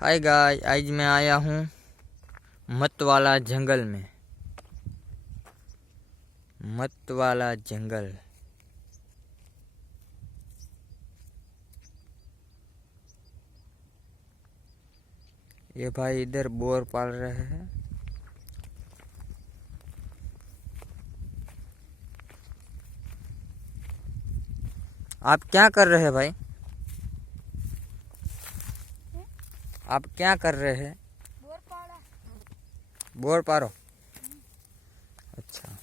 हाय गाय, आज मैं आया हूँ मत वाला जंगल में। मत वाला जंगल। ये भाई इधर बोर पाल रहे हैं। आप क्या कर रहे हैं भाई? आप क्या कर रहे हैं? बोर पारो अच्छा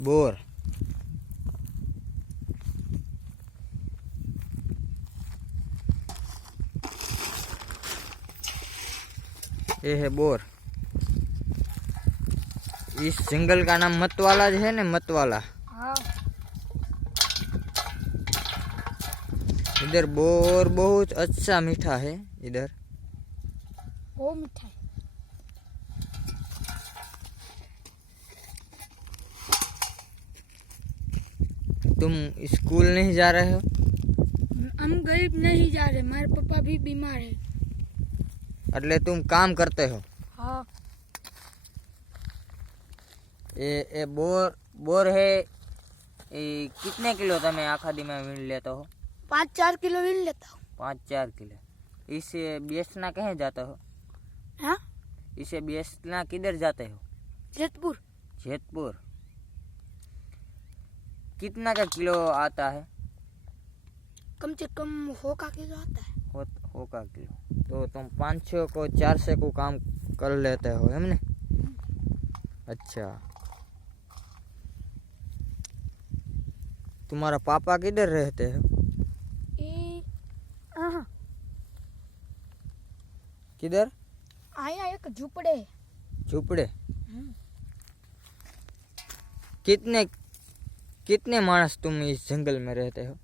बोर। ये है बोर। इस जंगल का नाम मतवाला जो है ना मतवाला। हाँ। इधर बोर बहुत अच्छा मीठा है इधर। वो मीठा है। तुम स्कूल नहीं जा रहे हो हम गरीब नहीं जा रहे हमारे पापा भी बीमार है એટલે तुम काम करते हो हाँ ये ये बोर बोर है ये कितने किलो તમે આખા દીમાં વીણ લેતો हो पाँच चार किलो वीन लेता हूँ पाँच चार किलो इसे बेचना कहीं जाते हो हाँ इसे बेचना किधर जाते हो जेतपुर जेतपुर कितना का किलो आता है? कम से कम हो का किलो आता है। हो, हो का किलो। तो तुम पाँच सौ को चार सौ को काम कर लेते हो हमने अच्छा। तुम्हारा पापा किधर रहते हो? हाँ किधर? आया एक झुपड़े। झूपड़े? हम्म। कितने कितने मानस तुम इस जंगल में रहते हो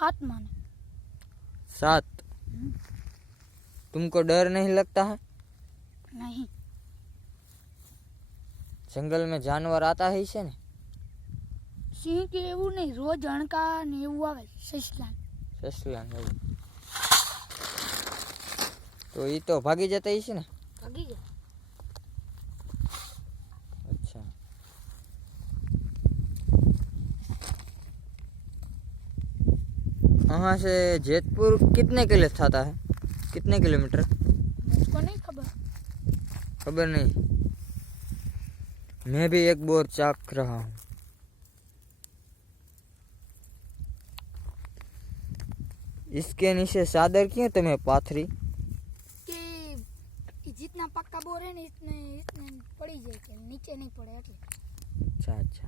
हाथ माने सात तुमको डर नहीं लगता है नहीं जंगल में जानवर आता है इसे ने સિંહ કે એવું નહીં રોજ અણકા ને એવું આવે સસલા સસલા ને એવું. તો એ તો ભાગી જતા હશે ને ભાગી જાય वहाँ से? जेतपुर कितने किले थाता है? कितने किलोमीटर? मुझको नहीं खबर। खबर नहीं। मैं भी एक बोर चाक रहा हूँ। इसके नीचे सादर क्यों तुम्हें पाथरी? जितना पक्का बोर है ना इतने इतने पड़ी जाए नीचे नहीं पड़े अच्छा अच्छा।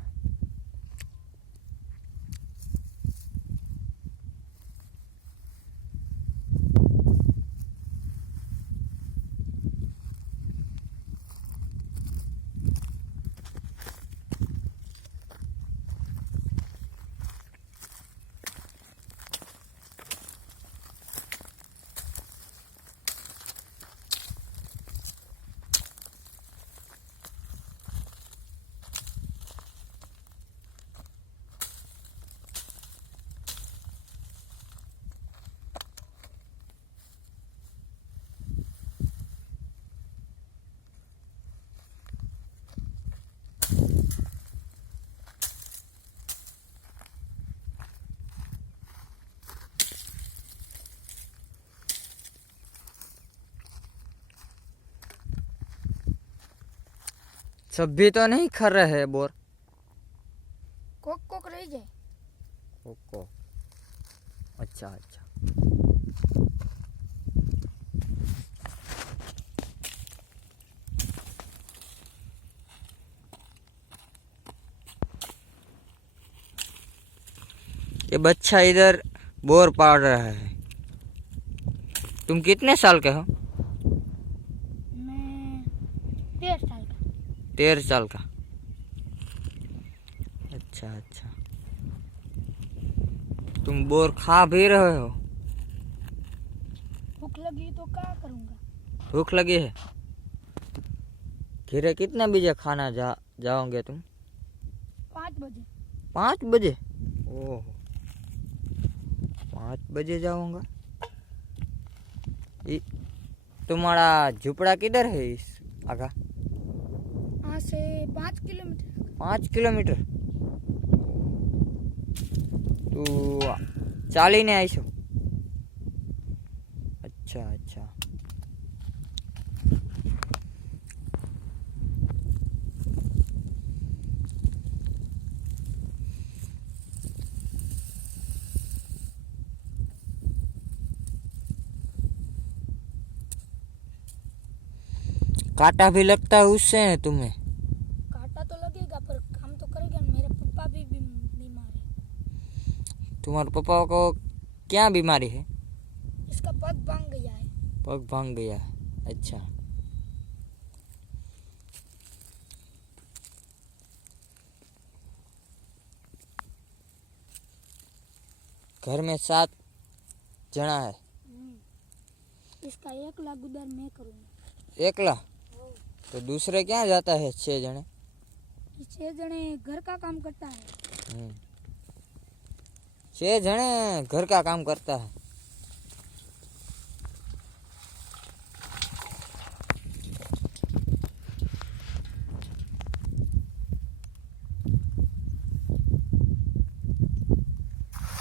सभी तो नहीं खर रहे है बोर। कोक कोक रही जाए कोक कोक। अच्छा अच्छा। ये बच्चा इधर बोर पाड़ रहा है। तुम कितने साल के हो? तेरह साल का। अच्छा अच्छा। तुम बोर खा भी रहे हो? भूख लगी तो क्या करूँगा? भूख लगी है? खीरे कितने बजे खाना जा जाओगे तुम? पाँच बजे। पाँच बजे? ओह। पाँच बजे जाऊँगा। तुम्हारा झुपड़ा किधर है इस आगा? यहाँ से पाँच किलोमीटर પાંચ કિલોમીટર તું ચાલીને આવીશું અચ્છા અચ્છા कांटा भी लगता है उससे तुम्हें तुम्हारे पापा को क्या बीमारी है? इसका पग भाँग गया है पग भाँग गया। है अच्छा। घर में सात जना है। इसका एक लाख उधर मैं करूँगा। एकला? तो दूसरे क्या जाता है छह जने? छह जने घर का काम करता है। छह जने घर का काम करता है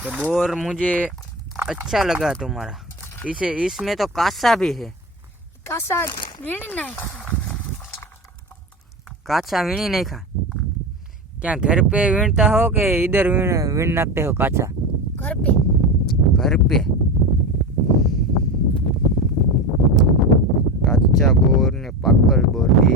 ये बोर मुझे अच्छा लगा तुम्हारा इसे इसमें तो कासा भी है कासा वीणी ना काचा वीणी नहीं खा क्या घर पे वीणता हो कि इधर वीण वीण नाखते हो काचा ઘર પે घर पे કાચા બોર ને પાકલ બોર બે